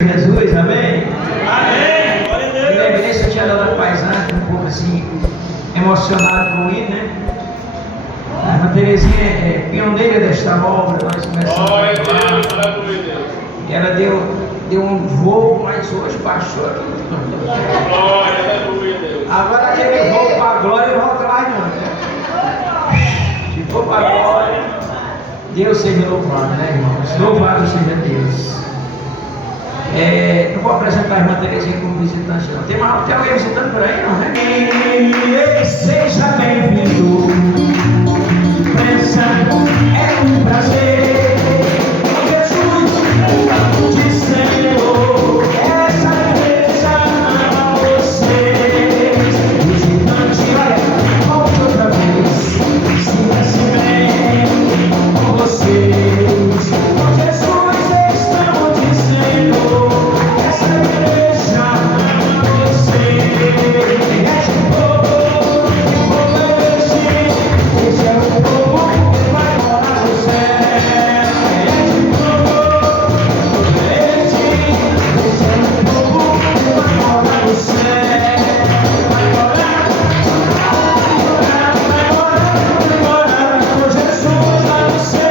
Jesus, amém? Amém! Glória a Deus! Eu lembrei se eu tinha dado a paisana, um pouco assim, emocionado com ele, né? A irmã Terezinha é pioneira desta obra, nós começamos. Glória a Deus! Glória a Deus! E ela deu um voo, mas hoje baixou aqui. Glória a Deus! Agora aquele voo para a glória não volta mais não, né? Se for para a glória, Deus seja louvado, né, irmãos? Louvado seja Deus. Não vou apresentar a irmã Terezinha como visitante, não. Tem alguém visitando por aí, não, né? Seja bem-vindo. Pensa, é um prazer. Jesus, de Senhor, essa igreja ama vocês. Visitante, olha, volte outra vez. Sinta-se bem com vocês. Com Jesus estamos dizendo. Essa igreja ama vocês. Esse povo é esse é o povo que vai morar no céu. Esse povo é esse é o povo que vai morar no céu. Vai morar com Jesus lá no céu.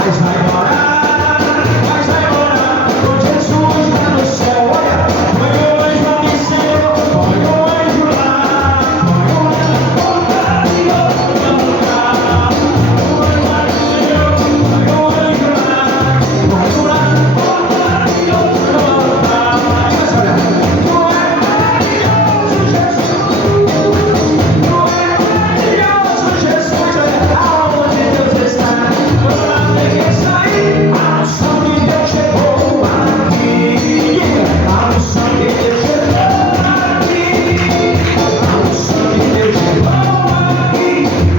Mas vai morar com Jesus lá no céu. Olha, põe o anjo lá em cima, põe o anjo lá, põe o anjo lá e outro lugar. Põe o anjo lá, põe o anjo lá e outro lugar. Mas olha, tu é maravilhoso, Jesus. Tu é maravilhoso, Jesus. Olha, aonde Deus está, quando lá ninguém sair, a unção de Deus chegou aqui. A unção de Deus chegou aqui. A unção de Deus chegou aqui.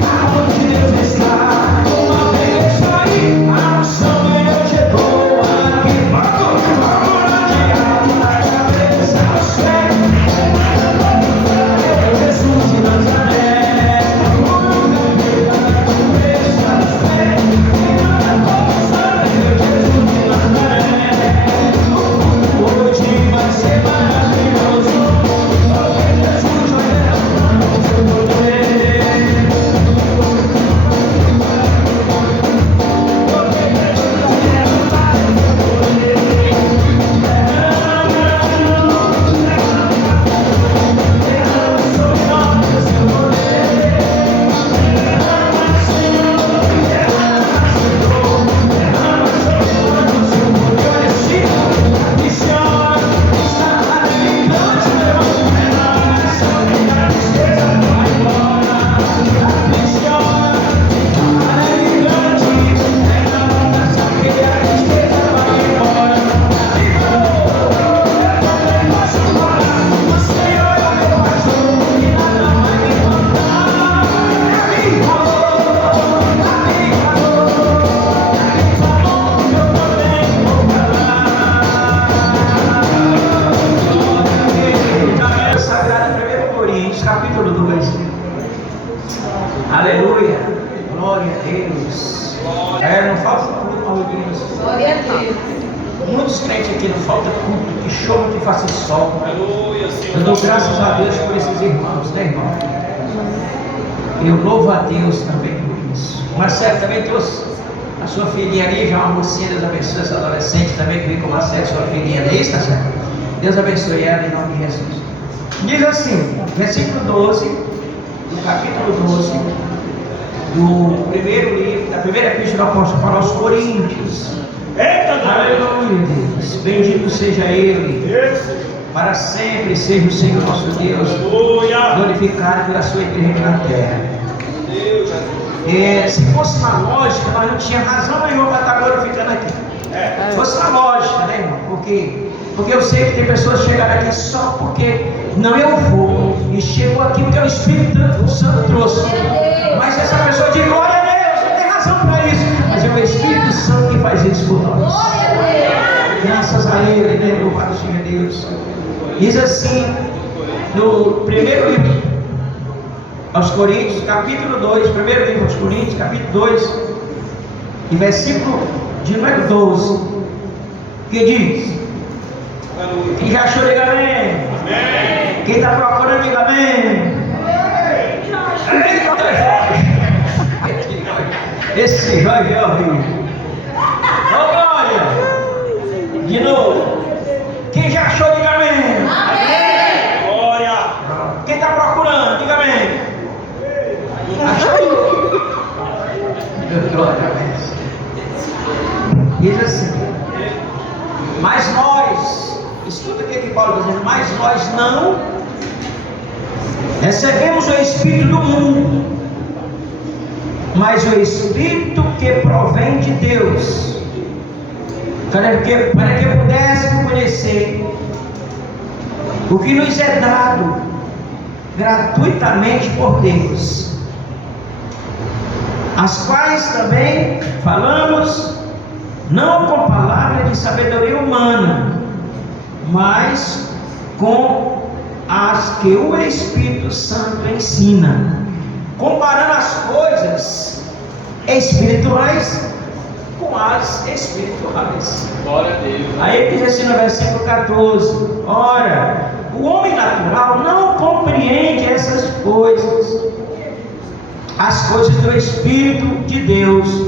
Aonde Deus está, quando lá ninguém sair, a unção de Deus chegou aqui. Vamos na cabeça aos pés. Jesus de Nazaré. Vamos na cabeça aos pés. Jesus de Nazaré. Hoje vai ser maravilhoso. Jesus vai derramar o seu poder. Capítulo 2. Aleluia. Glória a Deus. Não falta culto, Maurício. Glória a Deus. Muitos crentes aqui não falta culto, que chove, que faça sol. Aleluia, Senhor. Eu dou graças a Deus por esses irmãos, né, irmão? Eu louvo a Deus também por isso. Marcelo também trouxe a sua filhinha ali, já uma mocinha. Deus abençoe essa adolescente também, que vem com uma série, sua filhinha. Não é isso, tá certo? Deus abençoe ela em nome de Jesus. Diz assim, versículo 12, do capítulo 12, do primeiro livro, da primeira epístola do apóstolo Paulo aos Coríntios. Eita, Deus! Aleluia, Deus. Bendito seja Ele. Para sempre seja o Senhor nosso Deus, Aleluia! glorificado pela sua igreja na terra. Se fosse uma lógica, nós não tínhamos razão nenhuma para estar glorificando aqui. Se fosse uma lógica, né, irmão? Porque eu sei que tem pessoas que chegaram aqui só porque não eu vou, e chegou aqui porque o Espírito Santo trouxe. Mas essa pessoa diz glória a Deus, não tem razão para isso. Mas é o Espírito Santo que faz isso por nós. Graças a Ele, né? Louvado seja Deus. Diz assim, no primeiro livro aos Coríntios, capítulo 2, primeiro livro aos Coríntios, capítulo 2, e versículo de número 12. Que diz? Aleluia. Quem já achou, diga amém. Amém. Quem está procurando, diga amém. Esse Jorge é horrível. Ô glória! De novo. Quem já achou, diga amém. Glória. Quem está procurando, diga amém. Achou? Glória a Deus. Diz assim: mas nós, escuta o que Paulo está dizendo, mas nós não recebemos o Espírito do mundo, mas o Espírito que provém de Deus, para que pudéssemos conhecer o que nos é dado gratuitamente por Deus, as quais também falamos, não com palavras de sabedoria humana, mas com as que o Espírito Santo ensina, comparando as coisas espirituais com as espirituais. Glória a Deus. Aí diz assim no versículo 14: ora, o homem natural não compreende essas coisas, as coisas do Espírito de Deus,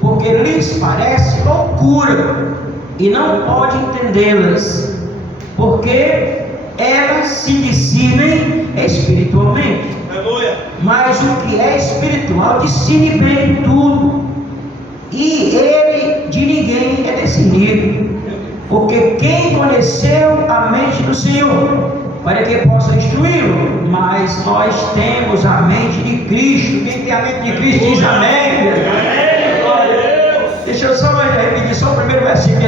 porque lhes parece loucura e não pode entendê-las, porque elas se discernem espiritualmente. Aleluia. Mas o que é espiritual discerne bem tudo, e ele de ninguém é discernido, porque quem conheceu a mente do Senhor para que possa instruí-lo? Mas nós temos a mente de Cristo. Quem tem a mente de Cristo diz amém. Amém. Glória a Deus. Deixa eu só repetir só o primeiro versículo.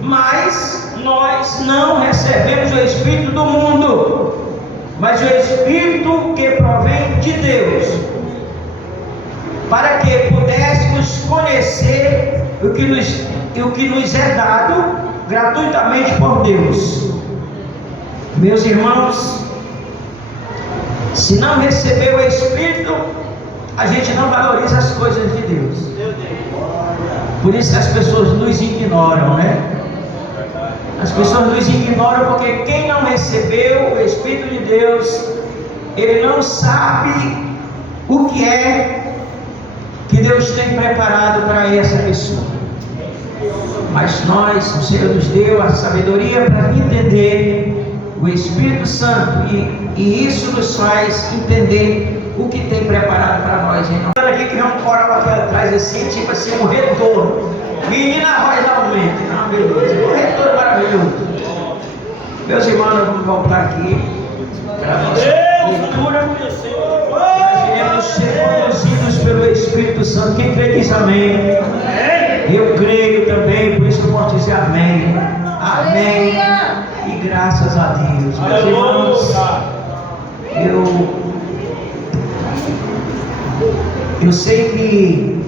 Mas nós não recebemos o Espírito do mundo, mas o Espírito que provém de Deus, para que pudéssemos conhecer o que nos é dado gratuitamente por Deus. Meus irmãos, se não receber o Espírito, a gente não valoriza as coisas de Deus. Por isso que as pessoas nos ignoram, né? As pessoas nos ignoram porque quem não recebeu o Espírito de Deus, ele não sabe o que é que Deus tem preparado para essa pessoa. Mas nós, o Senhor nos deu a sabedoria para entender o Espírito Santo, e isso nos faz entender o que tem preparado para nós. Então, aqui que vem um coral aqui atrás, assim, tipo assim, um retorno. Menina, a voz aumenta. Não, beleza. Um retorno maravilhoso. Meus irmãos, nós vamos voltar aqui para a nossa leitura. Nós iremos ser conduzidos pelo Espírito Santo. Quem crê diz amém. Eu creio também, por isso eu posso dizer amém. Amém. E graças a Deus. Meus irmãos, eu sei que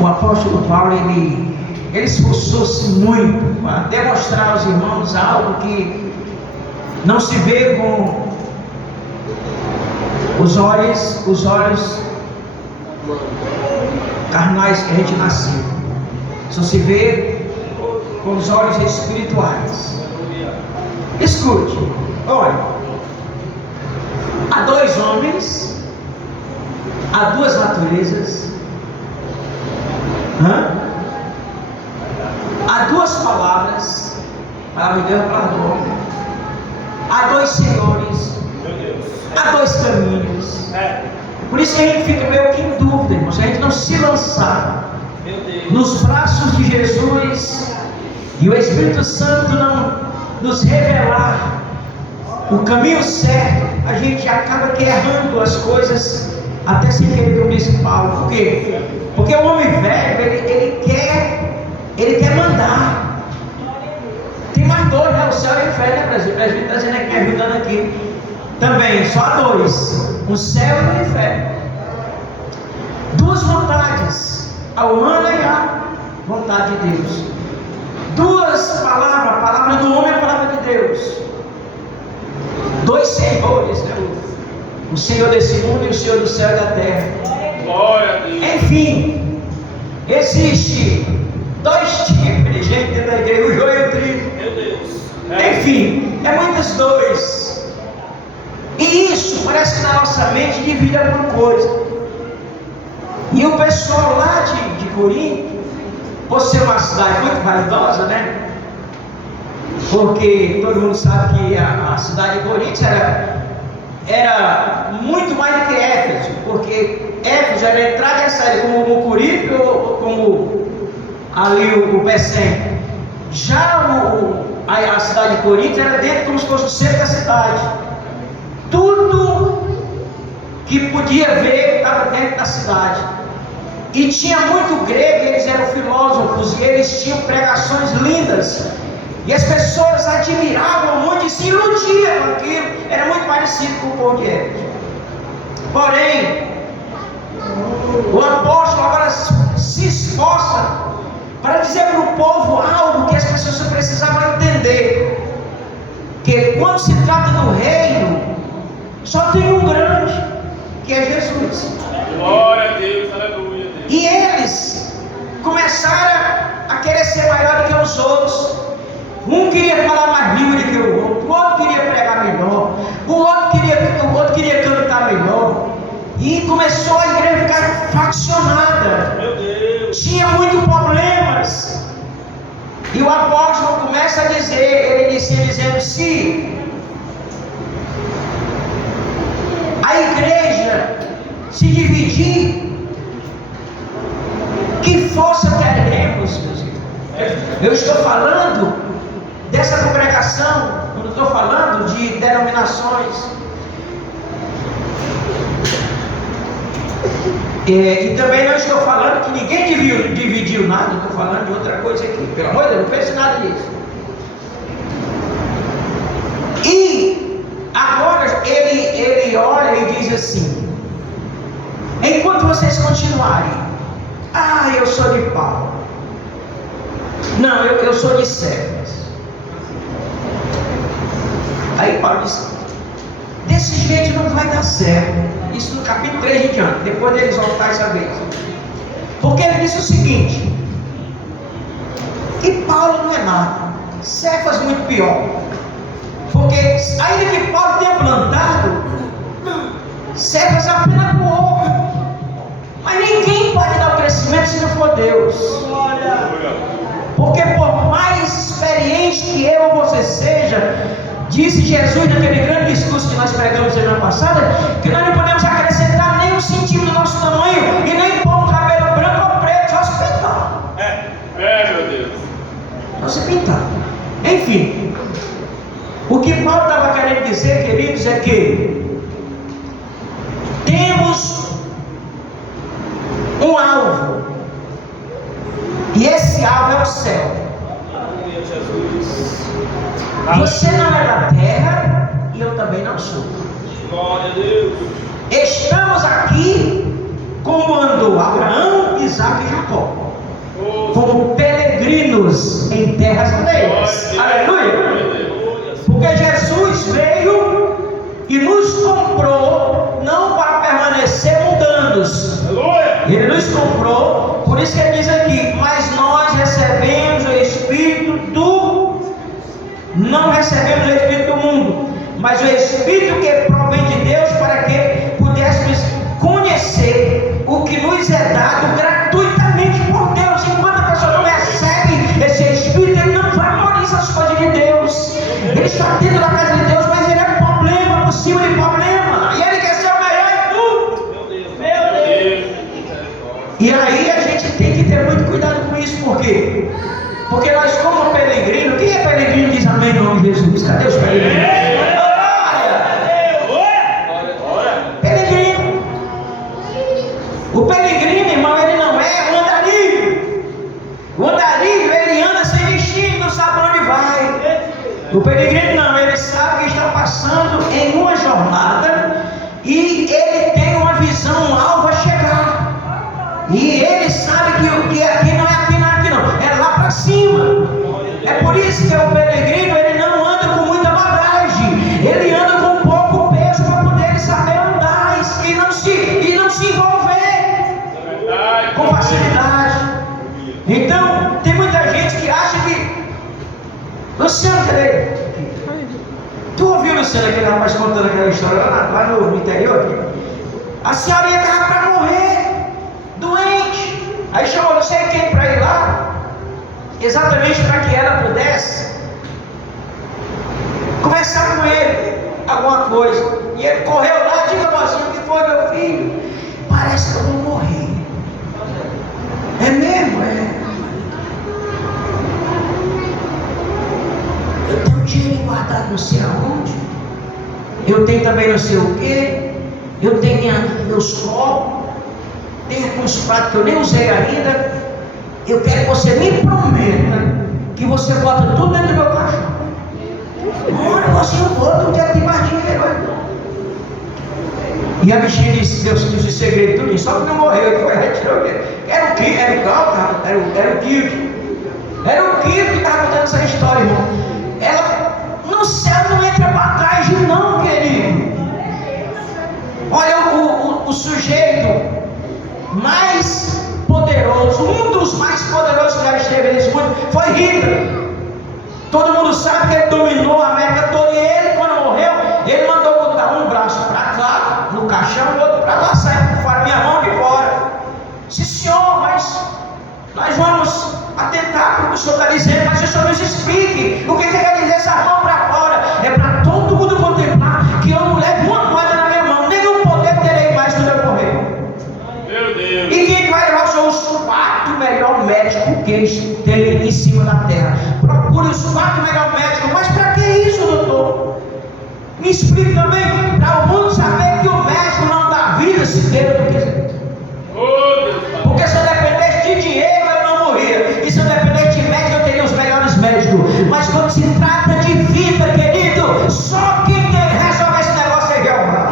o apóstolo Paulo, ele esforçou-se muito para demonstrar aos irmãos algo que não se vê com os olhos carnais que a gente nasceu, só se vê com os olhos espirituais. Escute, olha, há dois homens, há duas naturezas, há duas palavras, a palavra de Deus é a palavra do homem, há dois senhores, há dois caminhos. Por isso que a gente fica meio que em dúvida, irmãos. Se a gente não se lançar nos braços de Jesus e o Espírito Santo não nos revelar o caminho certo, a gente acaba que errando as coisas até sem querer, como disse Paulo. Por quê? Porque o homem velho, ele quer mandar. Tem mais dois, né? O céu e o inferno, né, Brasil? O Brasil está dizendo aqui, ajudando aqui. Também, só há dois: o céu e o inferno. Duas vontades, a humana e a vontade de Deus. Duas palavras, a palavra do homem e a palavra de Deus. Dois senhores, né? O Senhor desse mundo e o Senhor do céu e da terra. Glória a Deus. Enfim, Existe dois tipos de gente dentro da igreja, o joio e o trigo. Meu Deus. Enfim, é muitas dores. E isso parece que na nossa mente divide alguma coisa. E o pessoal lá de Corinto, por ser uma cidade muito vaidosa, né? Porque todo mundo sabe que a cidade de Corinto era muito mais do que Éfeso, porque Éfeso era a entrada e a saída, como o Mucuripe ou como ali o Pecém. Já a cidade de Corinto era dentro, como se fosse o centro da cidade. Tudo que podia ver estava dentro da cidade. E tinha muito grego, eles eram filósofos e eles tinham pregações lindas. E as pessoas admiravam muito e se iludiam com aquilo. Era muito parecido com o povo de Éfeso. Porém, o apóstolo agora se esforça para dizer para o povo algo que as pessoas precisavam entender. Que quando se trata do reino, só tem um grande, que é Jesus. Glória a Deus, aleluia. Deus. E eles começaram a querer ser maior do que os outros. Um queria falar mais língua do que o outro queria pregar melhor, o outro queria cantar melhor. E começou a igreja a ficar faccionada. Meu Deus. Tinha muitos problemas. E o apóstolo começa a dizer, ele inicia dizendo: se a igreja se dividir, que força teremos, meus irmãos? Eu estou falando dessa congregação, eu não estou falando de denominações. E também não estou falando que ninguém dividiu nada, estou falando de outra coisa aqui. Pelo amor de Deus, não pense nada disso. E agora ele olha e diz assim: enquanto vocês continuarem, eu sou de Paulo, não, eu sou de Cefas. Aí Paulo diz: desse jeito não vai dar certo. Isso no capítulo 3 em diante, depois deles voltar essa vez. Porque ele disse o seguinte: que Paulo não é nada, Cefas muito pior. Porque ainda que Paulo tenha plantado, Cefas apenas voou. Mas ninguém pode dar o crescimento se não for Deus. Porque por mais experiente que eu ou você seja, disse Jesus naquele grande discurso que nós pregamos semana passada, que nós não podemos acrescentar nem um centímetro do nosso tamanho e nem pôr um cabelo branco ou preto, só se pintar. Meu Deus. Só se pintar. Enfim, o que Paulo estava querendo dizer, queridos, é que temos um alvo, e esse alvo é o céu. Você não é da terra e eu também não sou. Glória a Deus. Estamos aqui como andou Abraão, Isaac e Jacó, como peregrinos em terras alheias. Aleluia! Porque Jesus veio e nos comprou não para permanecer mundanos. Ele nos comprou, por isso que ele diz aqui: mas nós recebemos o Espírito não recebemos o Espírito do mundo, mas o Espírito que provém de Deus, para que pudéssemos conhecer o que nos é dado gratuitamente por Deus. Enquanto a pessoa não recebe esse Espírito, ele não valoriza as coisas de Deus. Ele está dentro da casa de Deus, mas ele é problema por cima de problema, e ele quer ser o melhor em tudo. Meu Deus. E aí a gente tem que ter muito cuidado com isso. Por quê? Porque nós, como peregrino, quem é peregrino diz amém em nome de Jesus? Cadê os peregrinos? Peregrino. O peregrino, irmão, ele não é o andarilho. O andarilho, ele anda sem destino, não sabe para onde vai. O peregrino não, ele sabe que está passando em uma jornada e ele tem uma visão, um alvo a chegar. E ele sabe que aqui não é aqui, não é aqui não, é lá para cima. É por isso que o peregrino, ele não anda com muita bagagem, ele anda com pouco peso para poder saber andar e não se envolver com facilidade. Luciano, cadê? Tu ouviu, Luciano, aquele rapaz contando aquela história lá no interior? A senhorinha estava para morrer, doente. Aí chamou não sei quem para ir lá, exatamente para que ela pudesse conversar com ele alguma coisa. E ele correu lá, diga mocinho, o que foi, meu filho? Parece que eu vou morrer. É mesmo? É. Eu tenho dinheiro guardado não sei aonde. Eu tenho também não sei o quê. Eu tenho meus copos. Tenho alguns pratos que eu nem usei ainda. Eu quero que você me prometa que você bota tudo dentro do meu caixão. Olha, você eu vou, não quero ter mais dinheiro. E a bichinha disse, Deus disse o segredo tudo, só que não morreu, ele foi retirou ele. Era o que? Era o Gal, era o Kirk. Era o Kirk que estava contando essa história, irmão. Ela, no céu não entra bagagem não, querido. Olha, o sujeito mais poderoso, um dos mais poderosos que já esteve nesse mundo, foi Hitler. Todo mundo sabe que ele dominou a América toda e ele, quando morreu, ele mandou botar um braço para cá, no caixão, e o outro para lá, sair por fora, minha mão de fora. Sim, senhor, mas nós vamos atentar para o que o senhor está dizendo, mas o senhor nos explique o que quer dizer essa mão para fora. É para todo mundo contemplar que eu não levo uma moeda na minha mão, nenhum poder terei mais quando eu morrer. Meu Deus. E quem vai levar são os 4 melhores médicos que eles têm em cima da terra. Procure os 4 melhores médicos. Mas para que isso, doutor? Me explique também, para o mundo saber que o médico não dá vida se Deus não quiser. Porque se eu dependesse de dinheiro, eu não morria. E se eu dependesse de médico, eu teria os melhores médicos. Mas quando se trata de vida, querido, só quem resolve esse negócio é Jeová.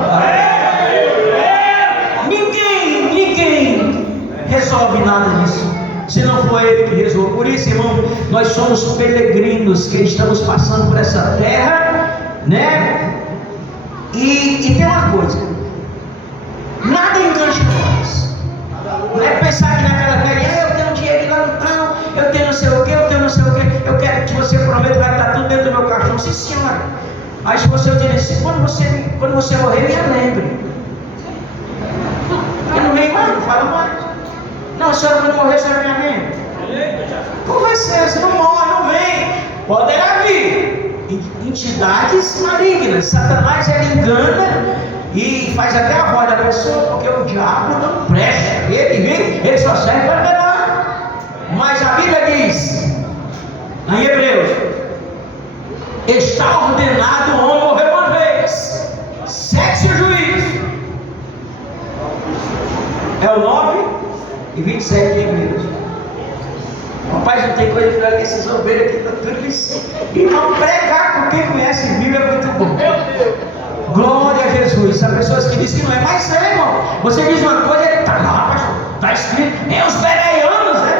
Ninguém resolve nada disso, se não for Ele que resolve. Por isso, irmão, nós somos peregrinos que estamos passando por essa terra, né? E tem uma coisa, nada engancha nós. Não é pensar que naquela velha, eu tenho dinheiro lá no tal, eu tenho não sei o que, eu tenho não sei o que, eu quero que você prometa que vai estar tudo dentro do meu caixão. Sim, senhora. Aí se você dizer assim, quando você morrer, me lembre. Eu não vem mais, não falo mais. Não, a senhora quando morrer, a senhora me lembra. Como vai ser? Você não morre, não vem. Poderá vir entidades malignas. Satanás, ele engana e faz até a voz da pessoa, porque o diabo não presta. Ele só serve para enganar. Mas a Bíblia diz, em Hebreus, está ordenado o homem morrer uma vez, sexo e juízo. É o 9:27 de Hebreus. Rapaz, não tem coisa melhor que esses ovelhas aqui, tá tudo isso. E não pregar com quem conhece a Bíblia é muito bom. Glória a Jesus. Há pessoas que dizem que não é, mas é, irmão. Você diz uma coisa, ele está lá, pastor. Está escrito, é os bereanos, né?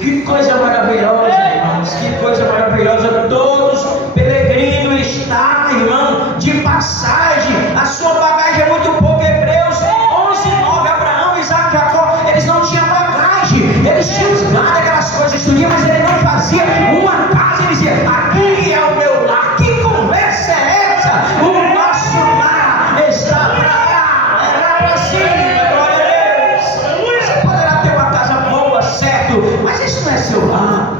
Que coisa maravilhosa, irmãos. Que coisa maravilhosa. Todos peregrinos estão, irmão, de passagem. A sua bagagem é muito pouco. Hebreus 11:9. Abraão, Isaac, Jacó, eles não tinham bagagem. Eles tinham nada, aquelas coisas estudiam, mas ele não fazia uma casa. Ele dizia, aqui é o meu lar. Que conversa é essa? O nosso lar está para cá. É para cima, glória a Deus. Você poderá ter uma casa boa, certo? Mas isso não é seu lar.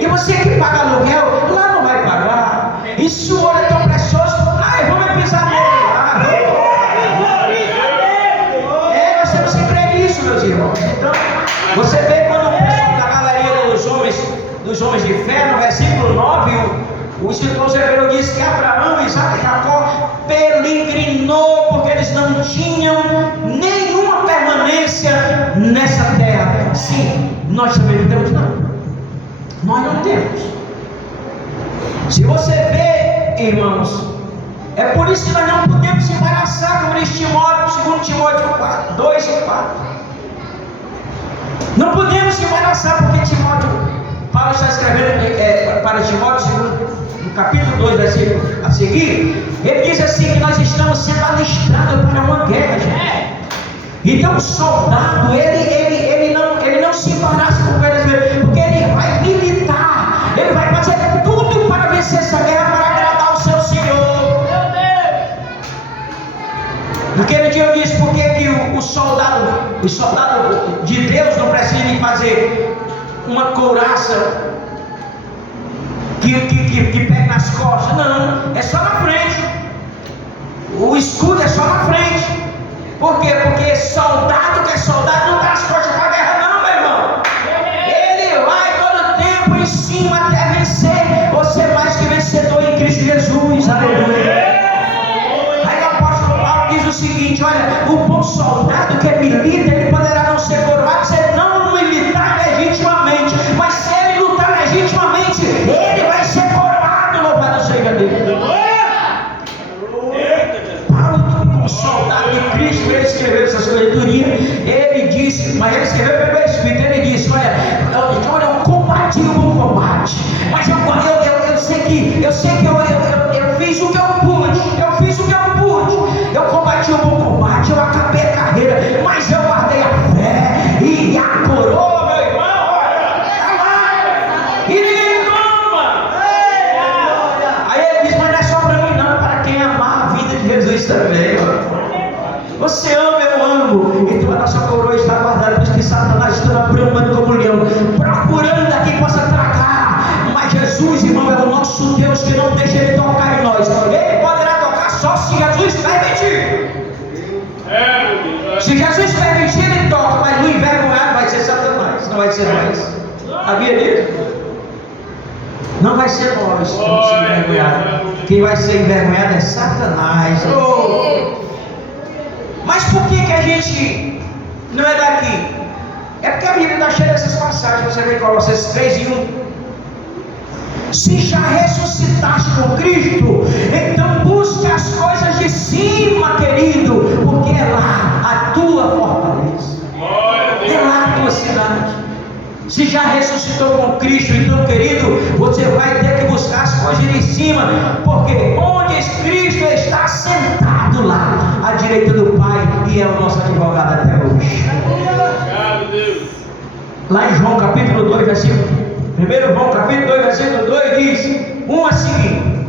E você que paga aluguel, lá não vai pagar. E se o ouro é tão precioso, vamos pisar nele lá. Nós temos que crer nisso, meus irmãos. Então, você vê quando o pessoal da galeria dos homens de fé, no versículo 9, o escritor Hebreus diz que Abraão, Isaac e Jacó peregrinou porque eles não tinham nenhuma permanência nessa terra. Sim, nós também não temos, não. Nós não temos. Se você vê, irmãos, é por isso que nós não podemos se embaraçar, como diz Timóteo, 2 Timóteo 2:4. Não podemos se embaraçar, porque Timóteo, Paulo está escrevendo para Timóteo, no capítulo 2, versículo a seguir, ele diz assim, que nós estamos sendo alistados para uma guerra, gente. Então o soldado, ele não se embaraça com coisas, porque ele vai militar, ele vai passar de Deus não precisa de fazer uma couraça que pega nas costas. Não, é só na frente. O escudo é só na frente. Por quê? Porque soldado que é soldado não dá as costas para a guerra, não, meu irmão. Ele vai todo tempo em cima até vencer. Você é mais que vencedor em Cristo Jesus. Aleluia. Aí o apóstolo Paulo diz o seguinte: olha, o bom soldado que milita, ele poderá não ser coroado se ele não militar legitimamente, mas se ele lutar legitimamente, ele vai ser coroado. Louvado seja Deus. Paulo, como soldado de Cristo, ele escreveu essa sabedoria. Ele disse, mas ele escreveu pelo Espírito. Ele disse: olha, eu combati o bom combate, mas eu sei que eu fiz o que eu pude. Eu combati o bom combate, eu acabei a carreira, mas eu guardei a fé e a coroa, meu irmão, está lá, e ninguém toma. Aí ele diz: mas não é só para mim, não, é para quem amar a vida de Jesus também. Você ama, eu amo. Então a nossa coroa está guardada, por isso que Satanás está bramando como leão, procurando a quem possa tragar. Mas Jesus, irmão, é o nosso Deus que não deixa ele tocar em nós. Ele poderá tocar só se Jesus permitir. Se Jesus permitir, ele toca, mas no envergonhado vai ser Satanás, não vai ser nós. Sabia disso? Não vai ser nós que vamos ser envergonhados. Quem vai ser envergonhado é Satanás. Mas por que a gente não é daqui? É porque a Bíblia está cheia dessas passagens. Você vê em Colossenses 3:1. Se já ressuscitaste com Cristo, então busca as coisas de cima, querido, porque é lá a tua fortaleza, é lá a tua cidade. Se já ressuscitou com Cristo, então, querido, você vai ter que buscar as coisas de cima, porque onde Cristo está sentado lá à direita do Pai, e é o nosso advogado até hoje. Lá em João capítulo 2, versículo 1 João capítulo 2, versículo 2 diz, 1 a seguir.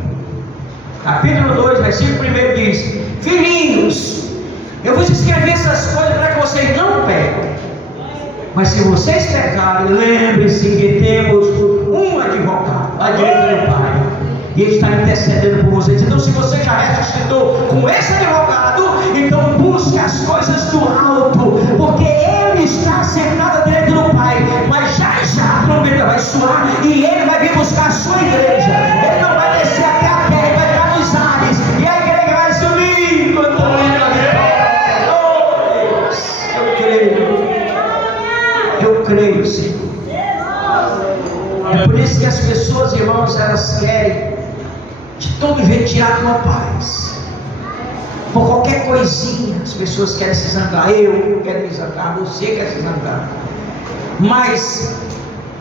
Capítulo 2, versículo 1 diz: filhinhos, eu vos escrevi essas coisas para que vocês não pequem. Mas se vocês pecarem, lembre-se que temos um advogado à direita do Pai, e ele está intercedendo por vocês. Então, se você já ressuscitou com esse advogado, então busque as coisas do alto, porque ele está sentado à direita do Pai. Mas já a trombeta vai soar e ele vai vir buscar a sua igreja. Ele não vai descer até a terra, ele vai estar nos ares, e a igreja vai subir quando eu creio, Senhor. É por isso que as pessoas, irmãos, elas querem de todo jeito tirar a tua paz. Por qualquer coisinha, as pessoas querem se zangar. Eu quero me zangar, você quer se zangar. Mas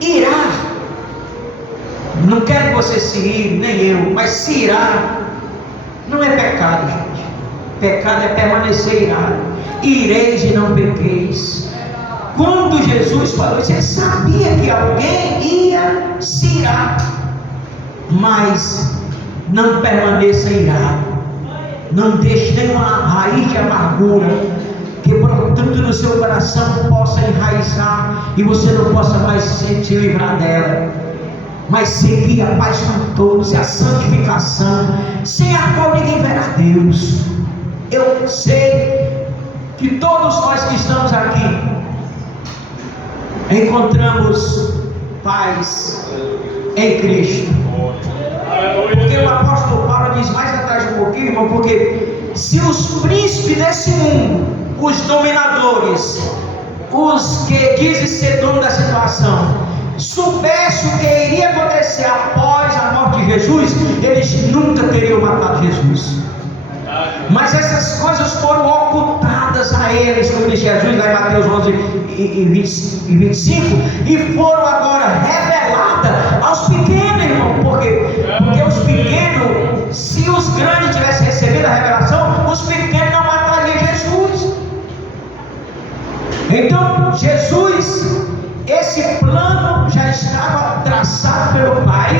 irar, não quero que você se ire, nem eu, mas se irar não é pecado, gente. Pecado é permanecer irado. Ireis e não pequeis. Quando Jesus falou isso, ele sabia que alguém ia se irar, mas não permaneça irado. Não deixe nenhuma raiz de amargura que brotando no seu coração possa enraizar e você não possa mais se livrar dela, mas seguir a paz com todos e a santificação, sem a qual ninguém verá Deus. Eu sei que todos nós que estamos aqui encontramos paz em Cristo. Porque o apóstolo Paulo diz mais atrás um pouquinho, irmão, porque se os príncipes desse mundo, os dominadores, os que dizem ser dono da situação, soubessem o que iria acontecer após a morte de Jesus, eles nunca teriam matado Jesus. Mas essas coisas foram ocultadas a eles, como diz Jesus lá em Mateus 11 e 25, e foram agora reveladas aos pequenos, irmão. Porque os pequenos, se os grandes tivessem recebido a revelação, os pequenos não matariam Jesus. Então, Jesus, esse plano já estava traçado pelo Pai,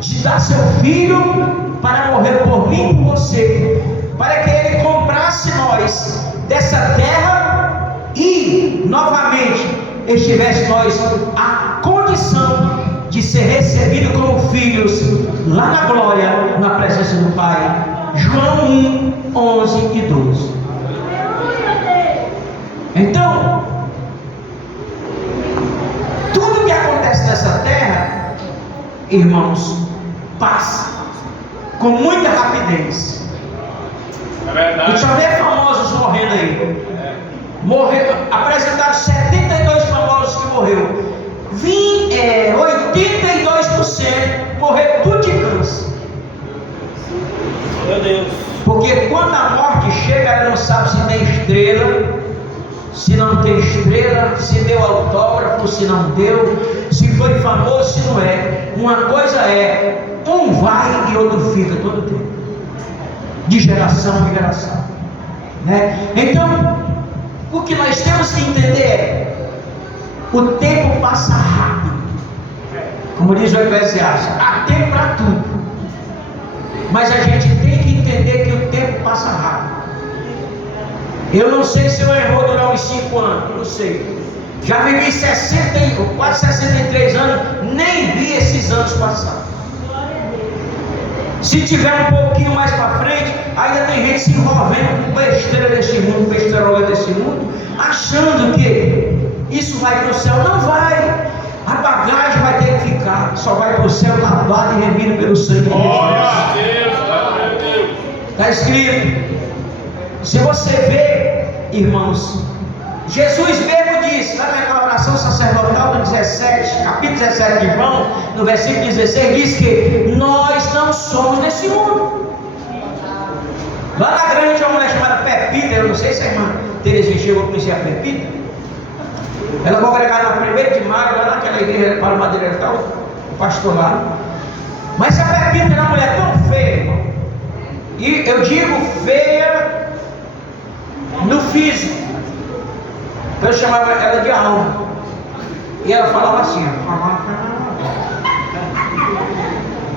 de dar seu Filho para morrer por mim e por você, para que ele comprasse nós dessa terra e novamente estivesse nós a condição de ser recebido como filhos lá na glória, na presença do Pai. João 1, 11 e 12. Então, tudo que acontece nessa terra, irmãos, passa com muita rapidez. É verdade. E só vê famosos morrendo aí. Apresentaram 72 famosos que morreu. 82% morreram tudo de câncer. Meu Deus. Porque quando a morte chega, ela não sabe se tem estrela, se não tem estrela, se deu autógrafo, se não deu, se foi famoso, se não é. Uma coisa é, um vai e outro fica todo tempo, de geração em geração, né? Então, o que nós temos que entender é, o tempo passa rápido, como diz o Eclesiastes, há tempo para tudo, mas a gente tem que entender que o tempo passa rápido. Eu não sei se eu vou durar uns 5 anos, não sei. Já vivi quase 63 anos, nem vi esses anos passar. Se tiver um pouquinho mais para frente, ainda tem gente se envolvendo com besteira desse mundo, besterola desse mundo, achando que isso vai para o céu. Não vai. A bagagem vai ter que ficar. Só vai para o céu lavado e remido pelo sangue de Jesus. Glória a Deus, glória a Deus. Está escrito. Se você vê, irmãos, Jesus mesmo disse, lá naquela oração sacerdotal do 17, capítulo 17 de João, no versículo 16, diz que nós não somos desse mundo. Lá na grande tinha uma mulher chamada Pepita, eu não sei se a irmã Terezinha chegou a conhecer a Pepita. Ela congregava na 1º de maio, lá naquela igreja para Madeira tal, o pastor lá. Mas a Pepita era uma mulher tão feia, irmão. E eu digo feia no físico. Eu chamava ela de alma. E ela falava assim, ó.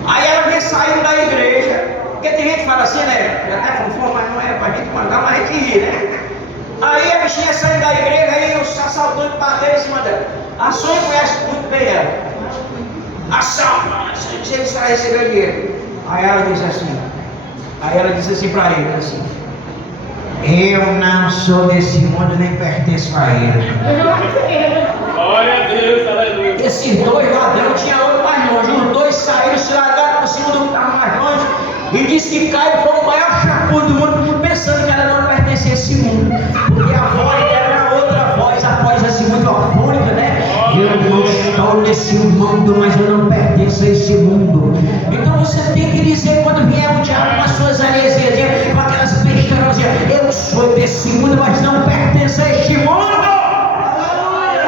Aí ela vinha saindo da igreja. Porque tem gente que fala assim, né? Já até fofo, mas não é pra gente mandar, mas a gente ri, né? Aí a bichinha saindo da igreja, aí os assaltantes bateram em cima dela. A Sônia conhece muito bem ela. Assalto, você vai receber dinheiro. Aí ela disse assim pra ele, assim: eu não sou desse mundo, nem pertenço a ele. Glória a Deus, aleluia. Esses dois ladrões tinham outro mais longe. Os dois saíram, se largaram por cima do que estava mais longe. E disse que Caio foi o maior chapuz do mundo, pensando que ela não pertencia a esse mundo. Porque a voz dela era outra voz, a voz assim muito afônica, né? Eu não estou nesse mundo, mas eu não pertenço a esse mundo. Então você tem que dizer, quando vier o diabo com as suas heresias, com aquelas besteiras, eu sou desse mundo, mas não pertenço a este mundo.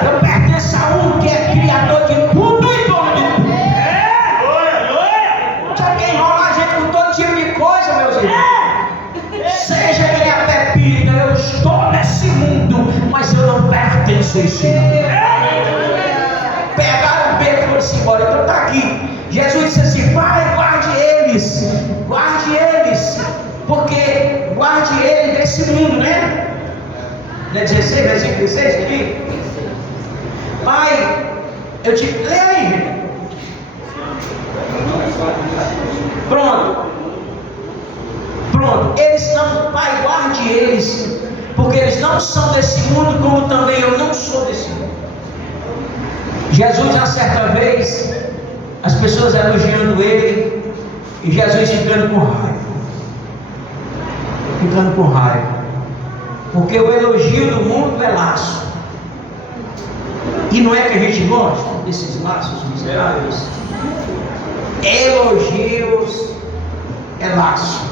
Eu pertenço a um que é criador de tudo e dono de tudo. Sabe quem enrola a gente com todo tipo de coisa, meus irmãos? Seja que nem a Pepita, eu estou nesse mundo, mas eu não pertenço a esse mundo. Pegaram o beco e foram-se embora. Então está aqui. Jesus disse assim: Pai, guarde eles, porque guarde eles desse mundo, né? Não é 16, versículo 16 aqui? Pai, eu te... Lê aí, gente. Pronto. Eles não... Pai, guarde eles, porque eles não são desse mundo, como também eu não sou desse mundo. Jesus, na certa vez, as pessoas elogiando ele, e Jesus ficando com raiva. Porque o elogio do mundo é laço. E não é que a gente gosta desses laços miseráveis. Elogios é laço.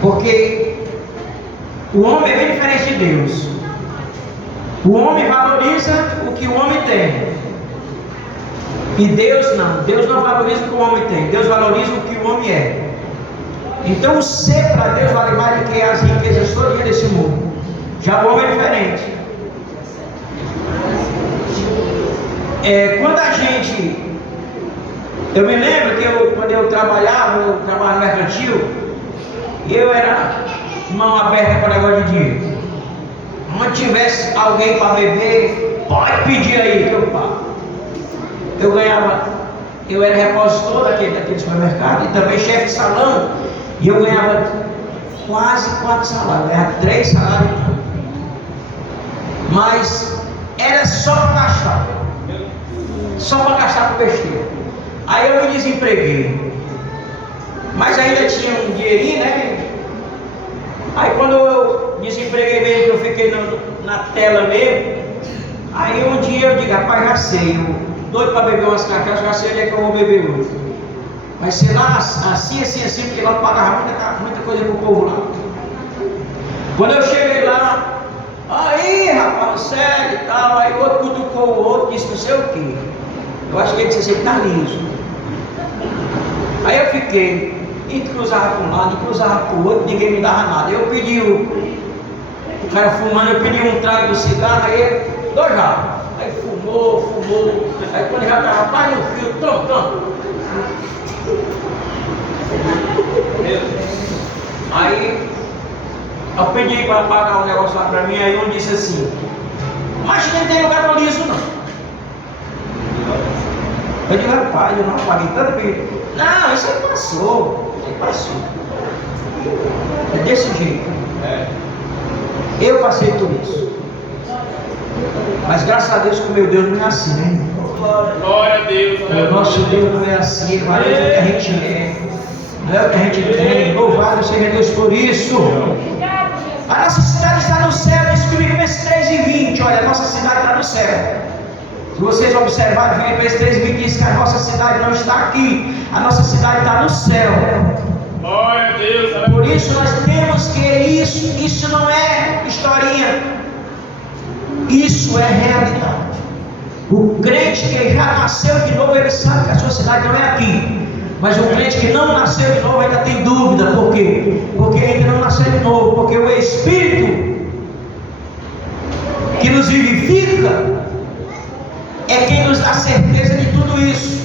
Porque o homem é bem diferente de Deus. O homem valoriza o que o homem tem. E Deus não. Deus não valoriza o que o homem tem. Deus valoriza o que o homem é. Então o ser para Deus vale mais do que as riquezas todas desse mundo. Já o homem é diferente. Quando a gente... Eu me lembro que quando eu trabalhava no mercantil, eu era mão aberta para negócio de dinheiro. Não tivesse alguém para beber, pode pedir aí que eu pago. Eu era repositor daquele supermercado e também chefe de salão, e eu ganhava quase 4 salários, eu ganhava 3 salários, mas era só para gastar com besteira. Aí eu me desempreguei, mas ainda tinha um dinheirinho, né? Aí quando eu desempreguei mesmo, que eu fiquei na tela mesmo, aí um dia eu digo, rapaz, já sei, eu doido para beber umas cachaças, já sei onde é que eu vou beber hoje. Vai ser lá assim, porque lá pagava muita coisa pro povo lá. Quando eu cheguei lá, aí rapaz, sério e tal, aí o outro cutucou o outro, disse não sei o que. Eu acho que ele disse assim, tá liso. Aí eu fiquei, e cruzava para um lado, e cruzava para o outro, ninguém me dava nada. Eu pedi o cara fumando, eu pedi um trago do cigarro, aí ele, 2 já. Aí fumou. Aí quando já estava mais no fio, toma. Aí eu pedi para pagar um negócio lá para mim, aí um disse assim, mas não tem lugar para liso não. Eu digo, rapaz, eu não paguei tanto bem. Não, isso aí passou. É desse jeito. Eu passei por isso. Mas graças a Deus que o meu Deus não é assim, né? Glória a Deus. O nosso Deus não é assim, ele valeu o que a gente é. Não é o que a gente tem. Louvado seja Deus por isso. A nossa cidade está no céu, diz Filipenses 3:20. Olha, a nossa cidade está no céu. Se vocês observarem, Filipenses 3:20 diz que a nossa cidade não está aqui, a nossa cidade está no céu. Glória a Deus. Por isso nós temos que isso não é historinha, isso é realidade. O crente que já nasceu de novo, ele sabe que a sua cidade não é aqui. Mas o crente que não nasceu de novo ainda tem dúvida. Por quê? Porque ainda não nasceu de novo. Porque o Espírito que nos vivifica é quem nos dá certeza de tudo isso.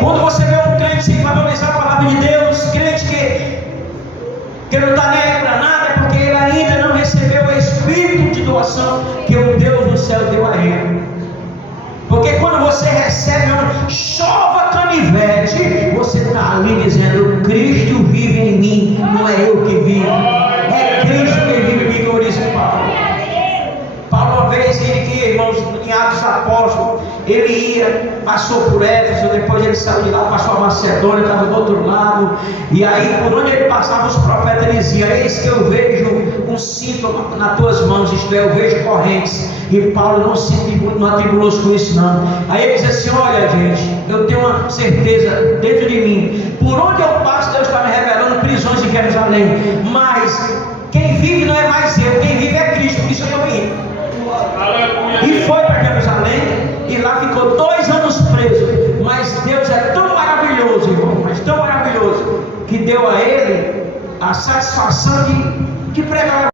Quando você vê um crente sem valorizar a palavra de Deus, crente que não está nem aí para nada, é porque ele ainda não recebeu o Espírito de doação que o Deus do céu deu a ele. Porque quando você recebe chova canivete, você está ali dizendo, Cristo vive em mim, não é eu que vivo, é Cristo que vive em mim, como disse Paulo. Paulo uma vez, irmãos, em Atos Apóstolos, ele ia, passou por Éfeso, depois ele saiu de lá, passou a Macedônia, estava do outro lado, e aí por onde ele passava, os profetas diziam, eis que eu vejo um cinto nas tuas mãos, isto é, eu vejo correntes, e Paulo não atribulou-se com isso não. Aí ele diz assim, olha gente, eu tenho uma certeza dentro de mim, por onde eu passo, Deus está me revelando prisões em Jerusalém, mas quem vive não é mais eu, quem vive é Cristo, por isso eu estou indo. E foi para Jerusalém, e lá ficou 2 anos preso, mas Deus é tão maravilhoso, irmão, mas tão maravilhoso, que deu a ele a satisfação de pregar.